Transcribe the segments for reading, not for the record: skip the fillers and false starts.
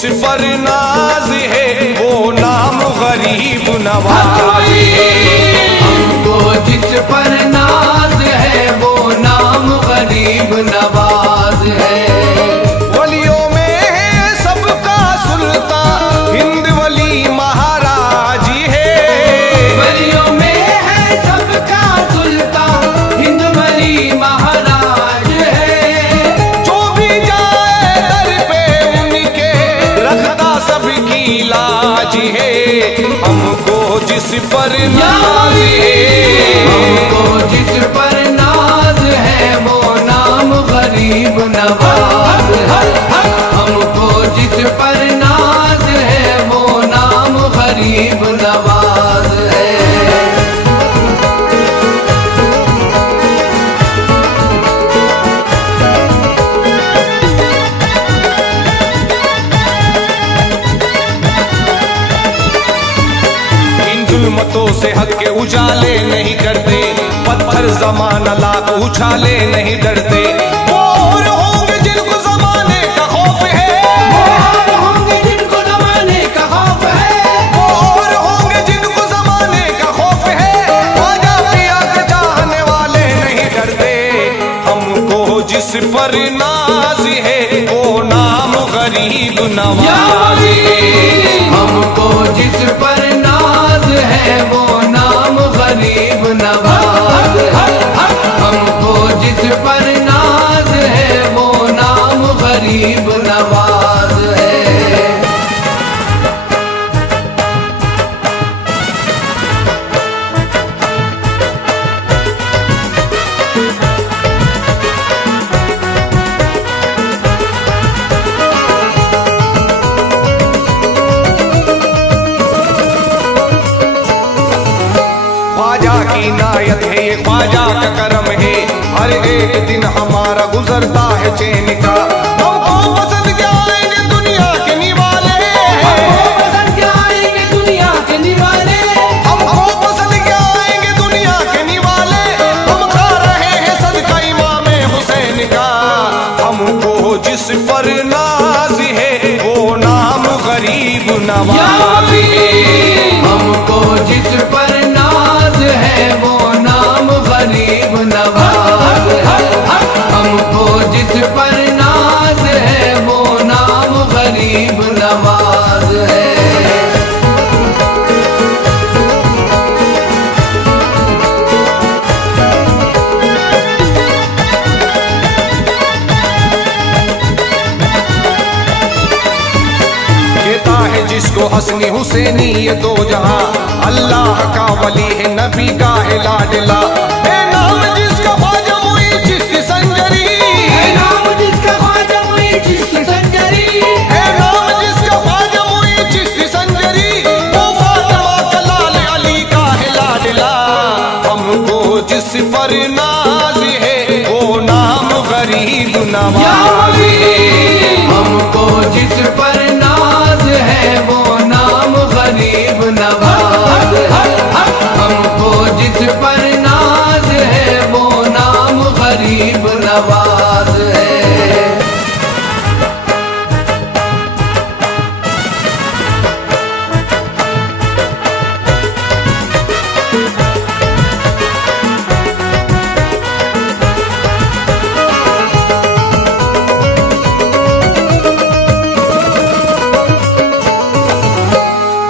जिस पर नाज है वो नाम गरीब नवाज है। हमको जिस पर नाज है वो नाम गरीब नवाज है। वलियों में है सबका सुल्तान हिंद वली महाराज है। वलियों में है सबका सुल्तान हिंद वली महाराज है। जो भी जाए दर पे उनके रखता सबकी लाज है। हमको जिस पर नाज है, हमको जिस पर नाज है वो नाम गरीब नवाज है। हमको जिस पर नाज है वो नाम गरीब नवाज है। जुल्मतों से हक के उजाले नहीं करते, पत्थर जमाना लाख उछाले नहीं डरते। और होंगे जिनको जमाने का खौफ है, और होंगे जिनको जमाने का खौफ है। और होंगे जिनको जमाने का खौफ है। आजा पिया के चाहने वाले नहीं डरते। हमको जिस पर नाज है वो नाम गरीब नवाज है। हमको जिस पर नाज है वो नाम गरीब नवाज है। हमको जिस पर नाज है वो नाम गरीब नवाज है। ख्वाजा की नायत है ये, ख्वाजा का करम है। हर एक दिन हमारा गुजरता है चैन का। हमको पसंद क्या आएंगे दुनिया के निवाले, हमको पसंद क्या आएंगे दुनिया के निवाले। हमको पसंद क्या आएंगे दुनिया के निवाले। हम खा रहे हैं सदका इमाम हुसैन का। हमको जिस पर नाज है वो नाम गरीब नवाज है। हमको जिस पर नाज है वो नाम गरीब नवाज है। हमको जिस पर नाज है वो नाम गरीब नवाज है। कहता है जिसको हसनी हुसैनी ये दो जहां, अल्लाह का वली है नबी का है लाडला। है नाम जिसका ख्वाजा मुई चिश्ती संजरी, है नाम जिसका ख्वाजा मुई चिश्ती संजरी। है नाम जिसका ख्वाजा मुई चिश्ती संजरी। वो फातिमा का लाल अली का है लाडला। हमको जिस पर नाज है वो नाम गरीब नवाज है। हमको जिस पर नाज है वो नाम गरीब नवाज है। हमको जिस पर नाज है वो नाम गरीब नवाज है।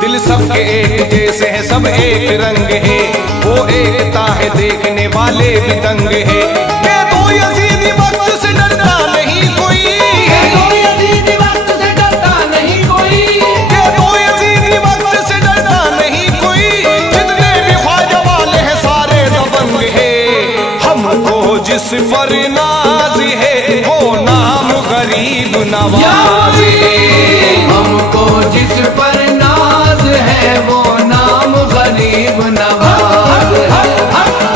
दिल सबके एक जैसे है, सब एक रंग है। वो एकता है देखने वाले भी दंग है। ये दो यजीदी वक्त से डरता नहीं कोई, ये दो यजीदी वक्त से डरता नहीं कोई। ये दो यजीदी वक्त से डरता नहीं कोई। जितने भी ख्वाजा वाले हैं सारे दबंग है। हमको जिस पर नाज है वो नाम गरीब नवाज है। हमको जिस पर नाज है वो नाम गरीब नवाज है।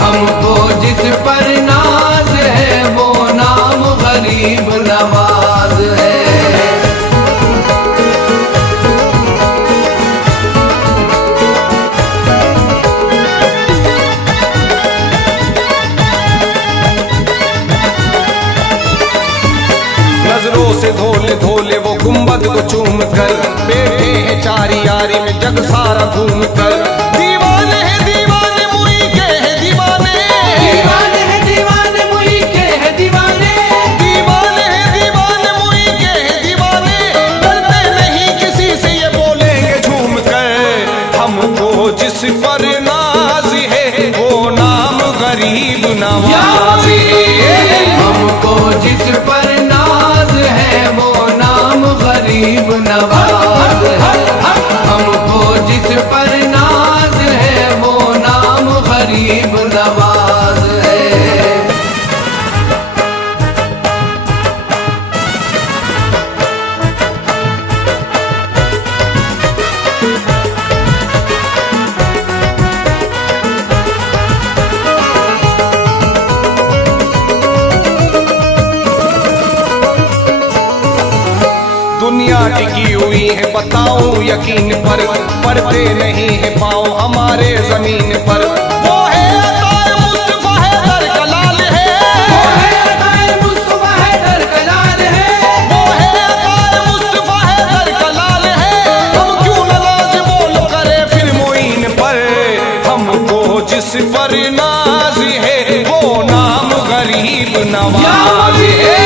हमको जिस पर नाज है वो नाम गरीब नवाज है। नजरों से धोले धोले वो गुंबद को चूम कर, बैठे हैं चारी यारी में जग सारा घूम कर। दीवाने हैं दीवाने मुई के हैं दीवाने, दीवाने हैं दीवाने मुई के हैं दीवाने, दीवाने हैं दीवाने मुई के हैं दीवाने। डरते नहीं किसी से ये बोलेंगे झूम कर, हमको जिस पर नाज है वो नाम गरीब नवाज है। हमको जिस पर नाज है वो नाम गरीब नवाज है। हमको जिस पर नाज है वो नाम गरीब नवाज है। दुनिया टिकी हुई है बताऊं यकीन पर, पड़ते नहीं है पाँव हमारे जमीन पर। वो है अताए मुस्तफा हैदर कलाल है, वो है अताए मुस्तफा हैदर कलाल है, वो है अताए मुस्तफा हैदर कलाल है। हम क्यों नाज बोल करे फिर मोइन पर, हमको जिस पर नाज है वो नाम गरीब नवाज है।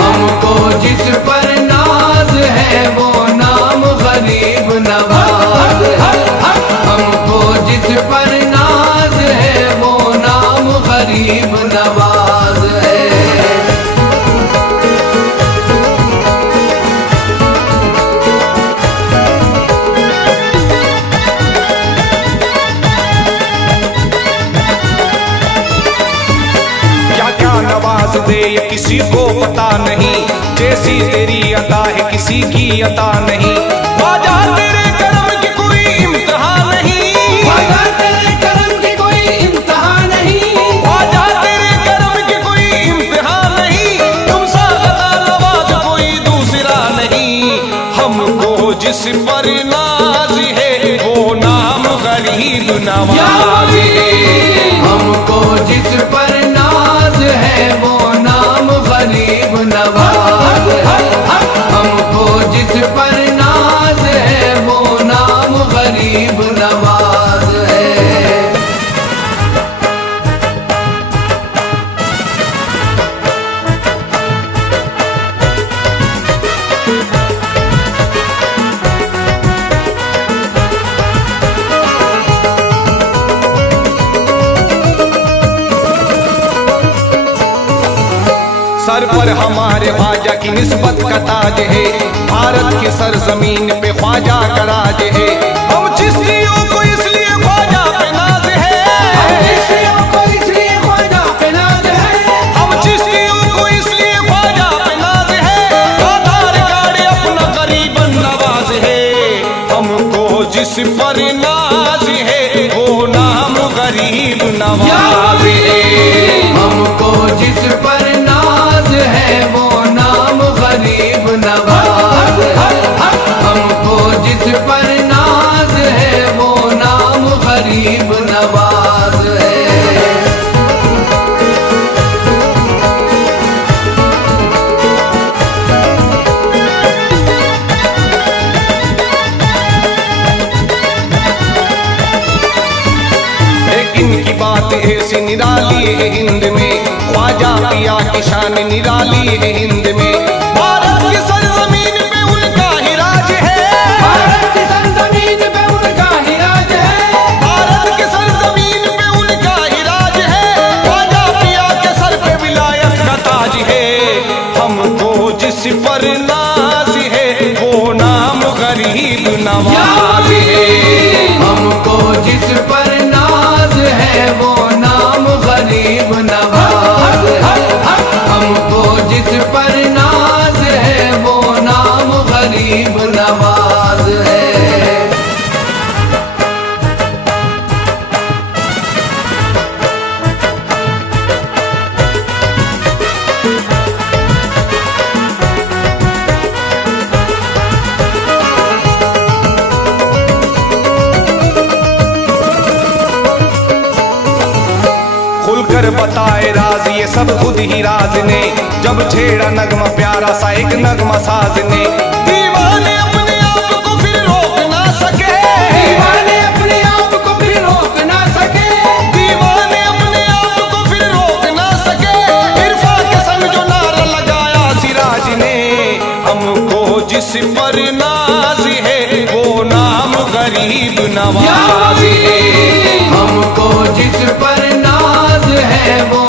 हमको जिस पर नाज है वो नाम गरीब नवाज है। हमको जिस पर नाज है वो नाम गरीब नवाज है। क्या क्या नवाज दे ये किसी को पता नहीं, जैसी तेरी अता है किसी की अता नहीं। ख्वाजा तेरे करम की कोई इम्तिहान नहीं, ख्वाजा तेरे करम की कोई इम्तिहान नहीं, ख्वाजा तेरे करम की कोई इम्तिहान नहीं। तुमसा अता नवाज कोई दूसरा नहीं, हमको जिस पर नाज है वो नाम गरीब नवाज है। हमको जिस पर नाज है वो नाम गरीब नवाज है। हमको जिस पर नाज है वो नाम गरीब नवाज है। सर पर हमारे ख्वाजा की निस्बत का ताज है, भारत की सरजमीन पे ख्वाजा का राज है। हम चिश्तियों को इसलिए ख्वाजा पे नाज है, हम चिश्तियों को इसलिए ख्वाजा पे नाज है, हम चिश्तियों को इसलिए ख्वाजा पे नाज है। आधार कार्ड अपना गरीबन नवाज है, हमको जिस पर नाज है वो नाम गरीब नवाज है। हमको जिस पर नाज है वो नाम गरीब नवाज है। हमको जिस पर नाज है वो नाम गरीब नवाज है। इनकी बात ऐसी निराली है हिंद में, ख्वाजा पिया की शान निराली है हिंद में। भारत की सरजमीन पे उनका ही राज है, भारत की सरजमीन पे उनका ही राज है, भारत की सरजमीन पे उनका ही राज है। ख्वाजा पिया के सर पे विलायत का ताज है, हमको जिस पर नाज है वो नाम गरीब नवाज है। हमको जिस पर नाज है वो नाम गरीब नवाज है। हमको जिस पर नाज है वो नाम गरीब नवाज है। खुलकर बताए राज ये सब खुद ही राज ने, जब छेड़ा नगमा प्यारा सा एक नगमा साज ने। दीवाने अपने आप को फिर रोक ना सके, दीवाने अपने आप को फिर रोक ना सके, दीवाने अपने आप को फिर रोक ना सके। इरफा के संग जो नारा लगाया सिराज ने, हमको जिस पर नाज है वो नाम गरीब नवाज है। हमको जिस पर नाज है वो